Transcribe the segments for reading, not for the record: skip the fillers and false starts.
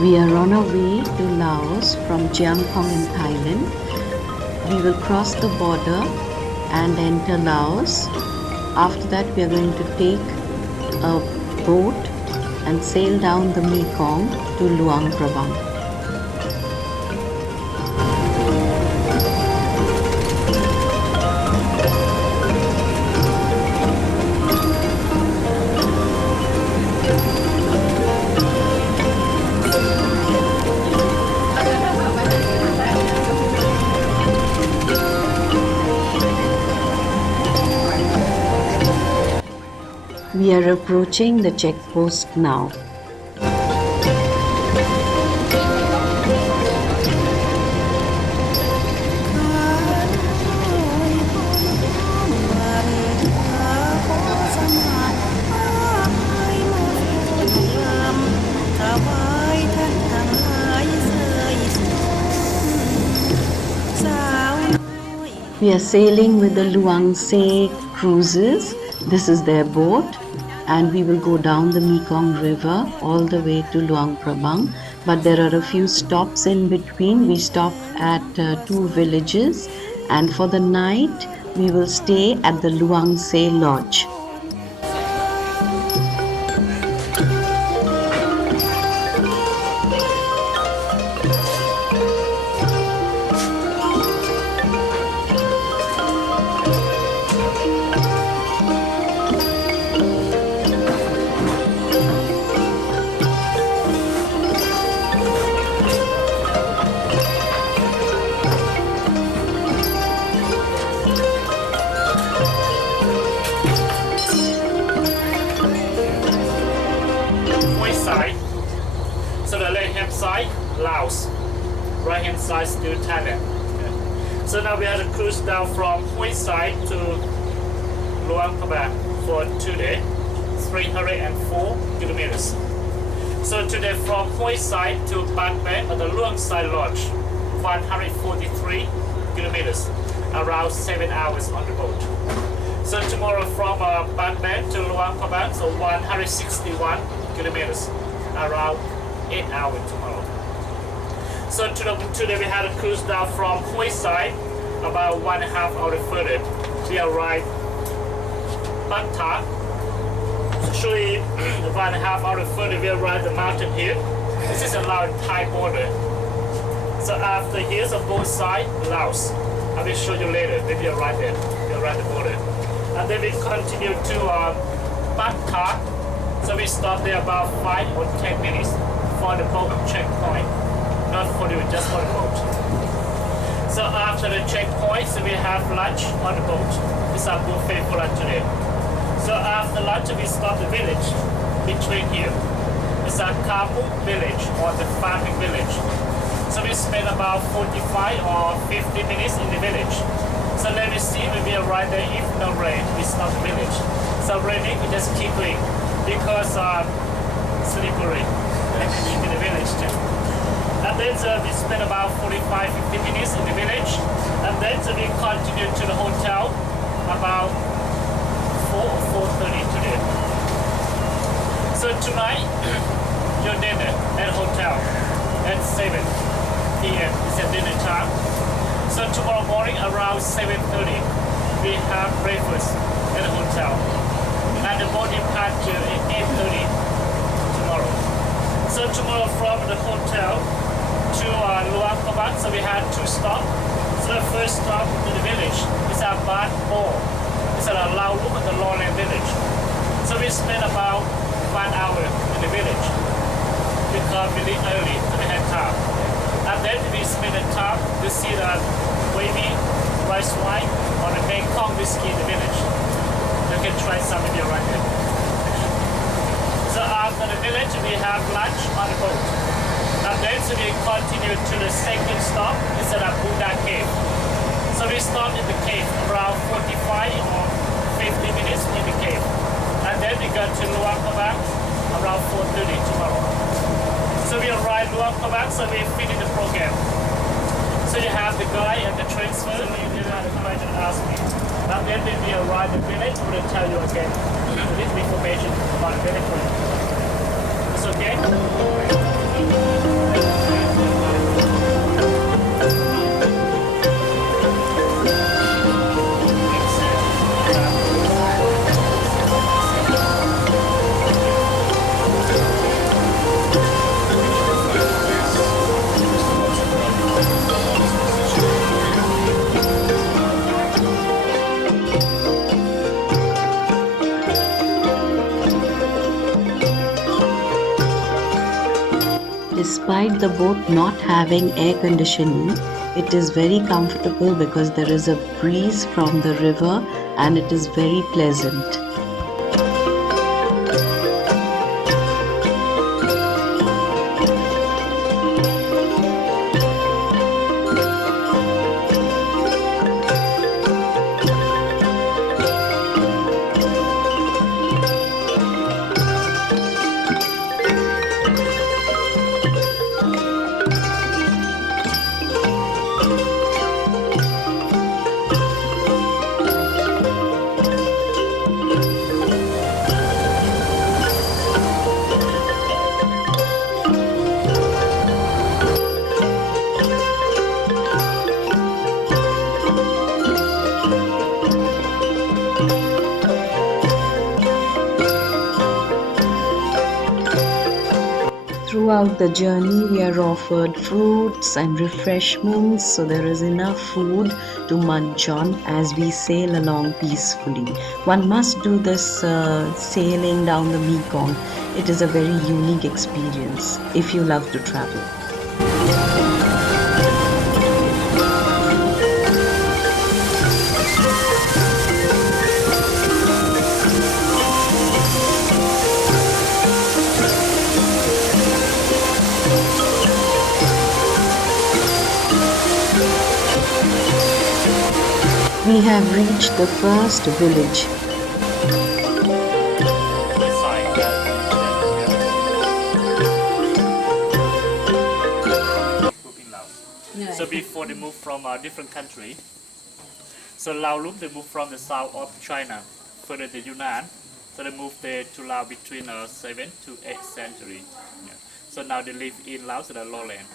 We are on our way to Laos from Chiang Khong in Thailand. We will cross the border and enter Laos. After that, we are going to take a boat and sail down the Mekong to Luang Prabang. We are approaching the checkpost now. We are sailing with the Luang Say cruises. This is their boat, and we will go down the Mekong River all the way to Luang Prabang. But there are a few stops in between. We stop at 2 villages, and for the night we will stay at the Luang Say Lodge. So the left-hand side, Laos. Right-hand side, still Thailand. Okay. So now we have to cruise down from Hoi Sai to Luang Prabang for 2 days, 304 kilometers. So today from Hoi Sai to Ban Bang at the Luang Say Lodge, 143 kilometers, around 7 hours on the boat. So tomorrow from Ban Bang to Luang Prabang, so 161 kilometers, around 8 hours tomorrow. So today we had a cruise down from Hoi Sai, about 1.5 hour further. We arrived Ban Ta. Actually, 1.5 hour further we arrived the mountain here. This is a Laos Thai border. So after here's on both sides, Laos. I will show you later. Maybe arrive there. We arrive the border, and then we continue to Ban Ta. So we stop there about 5 or 10 minutes for the boat checkpoint, not for you, just for the boat. So after the checkpoint, so we have lunch on the boat. It's our buffet for lunch today. So after lunch, we stop the village between here. It's a Kampung village or the farming village. So we spend about 45 or 50 minutes in the village. So let me see when we arrive there, if no rain, we stop the village. So raining, we just keep going because slippery in the village too. And then we spend about 45-50 minutes in the village, and then we continue to the hotel about 4 or 4:30 today. So tonight, your dinner at hotel at 7 p.m. is at dinner time. So tomorrow morning around 7:30, we have breakfast at the hotel. And the boat departure at 8:30 tomorrow. So tomorrow from the hotel to Luang Prabang, so we had 2 stops. So the first stop to the village is at Ban Bo. It's at Lao Luk at the lowland village. So we spend about 1 hour in the village because we leave early to the head time. And then we spend the time to see the wavy rice wine or the Mekong whiskey in the village. You can try some if you're right there. So after the village, we have lunch on the boat. And then we continue to the second stop, it's at Buddha Cave. So we stop in the cave around 45 or 50 minutes in the cave. And then we go to Luang Prabang around 4:30 tomorrow. So we arrive Luang Prabang, so we finish the program. So you have the guy and the transfer, so you did not come and ask me. And then when we arrive at the village, we will tell you again a little information about the village. It's okay? Despite the boat not having air conditioning, it is very comfortable because there is a breeze from the river and it is very pleasant. Throughout the journey, we are offered fruits and refreshments, so there is enough food to munch on as we sail along peacefully. One must do this sailing down the Mekong. It is a very unique experience if you love to travel. We have reached the first village. So before they move from a different country, so Laos they moved from the south of China further to Yunnan. So they moved there to Laos between 7th to 8th century. Yeah. So now they live in Laos, the lowland.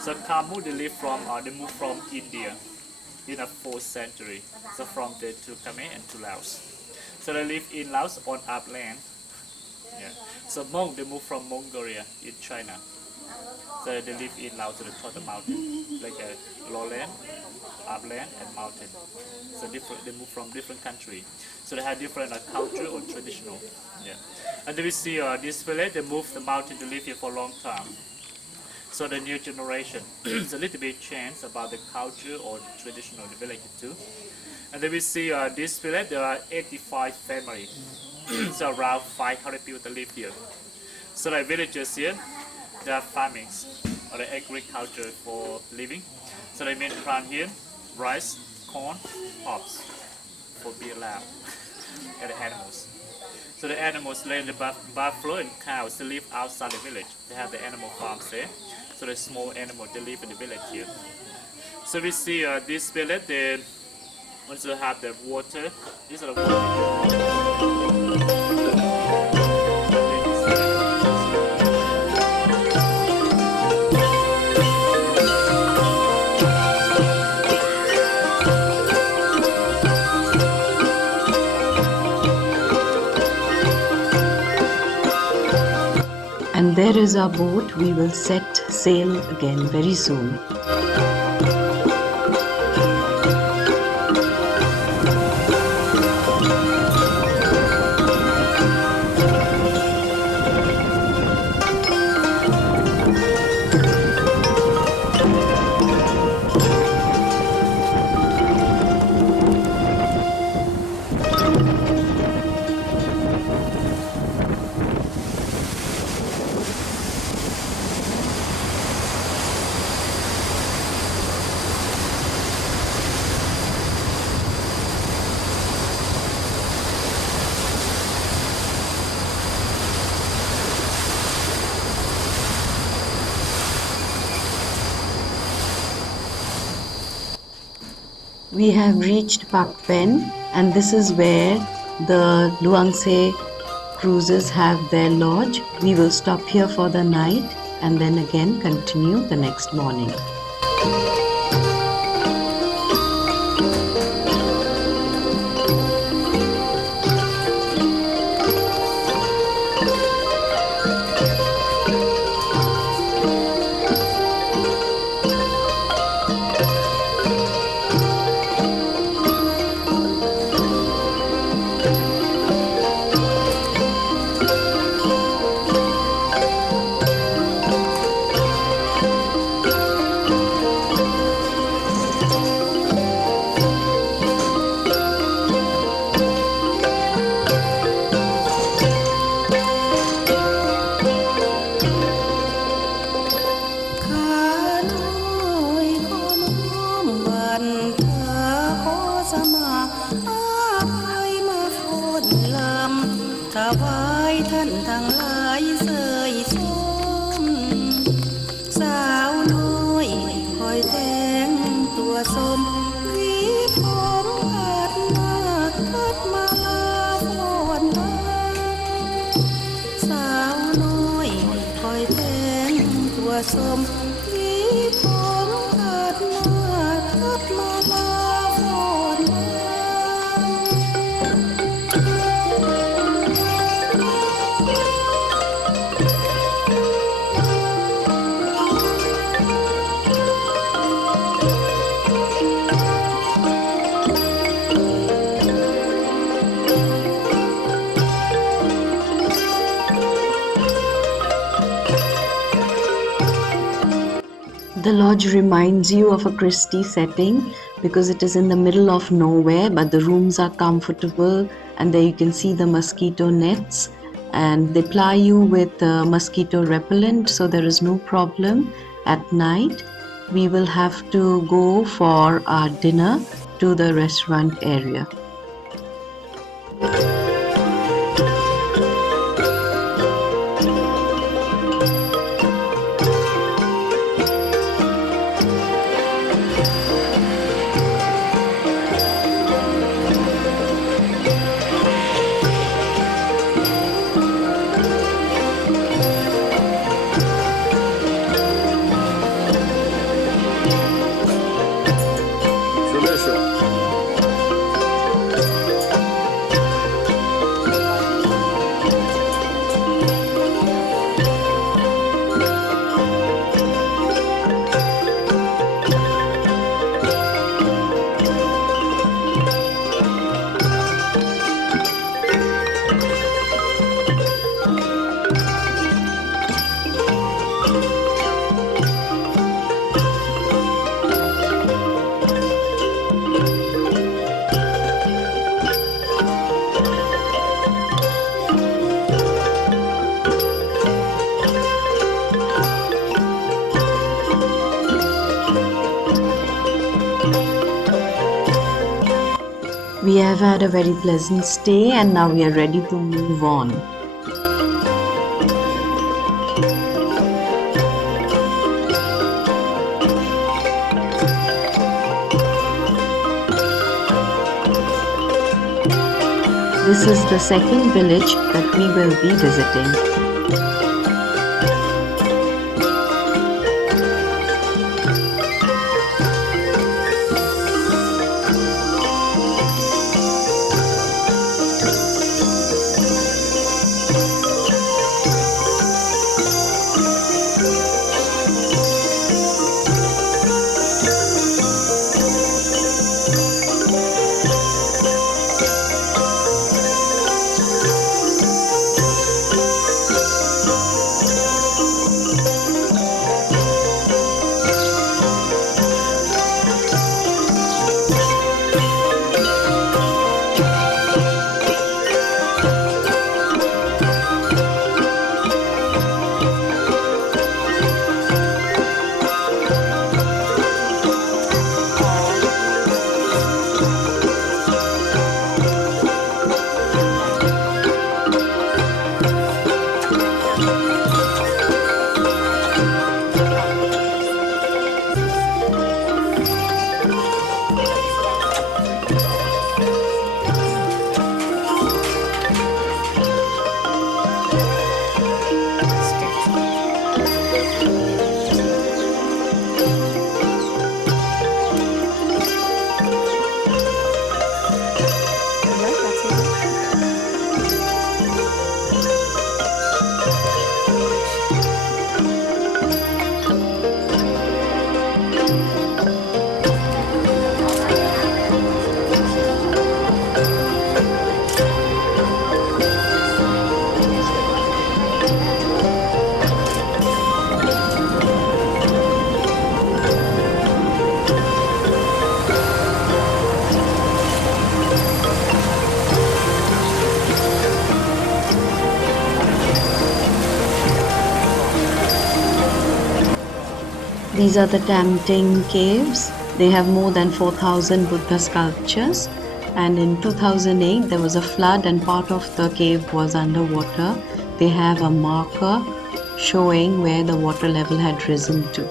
So Kamu they moved from India in the 4th century. So from there to Khmer and to Laos. So they live in Laos on upland. Yeah. So Hmong they moved from Mongolia in China. So they live in Laos at the top of the mountain, like a lowland, upland, and mountain. So they move from different countries. So they have different culture or traditional. Yeah. And then we see this village, they moved the mountain to live here for a long time. So the new generation, it's a little bit changed about the culture or the traditional the village too. And then we see this village, there are 85 families. So around 500 people that live here. So the villagers here, they are farming or the agriculture for living. So they main plant here, rice, corn, hops for be allowed, and the animals. So the animals, like the buffalo and cows, they live outside the village. They have the animal farms there. So the small animals, they live in the village here. So we see this village, they also have the water. These are the water. And there is our boat. We will set sail again very soon. We have reached Pak Pen, and this is where the Luang Say cruises have their lodge. We will stop here for the night. and then again continue the next morning. The lodge reminds you of a Christie setting because it is in the middle of nowhere, but the rooms are comfortable, and there you can see the mosquito nets, and they ply you with mosquito repellent, so there is no problem. At night, we will have to go for our dinner to the restaurant area. We have had a very pleasant stay, and now we are ready to move on. This is the second village that we will be visiting. These are the Tam Ting Caves. They have more than 4,000 Buddha sculptures. And in 2008, there was a flood and part of the cave was underwater. They have a marker showing where the water level had risen to.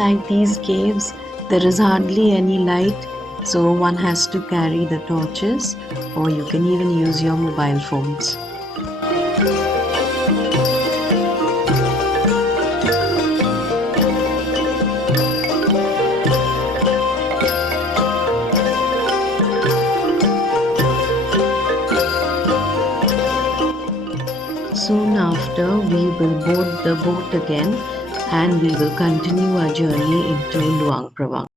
Inside these caves, there is hardly any light, so one has to carry the torches, or you can even use your mobile phones. Soon after, we will board the boat again and we will continue our journey into Luang Prabang.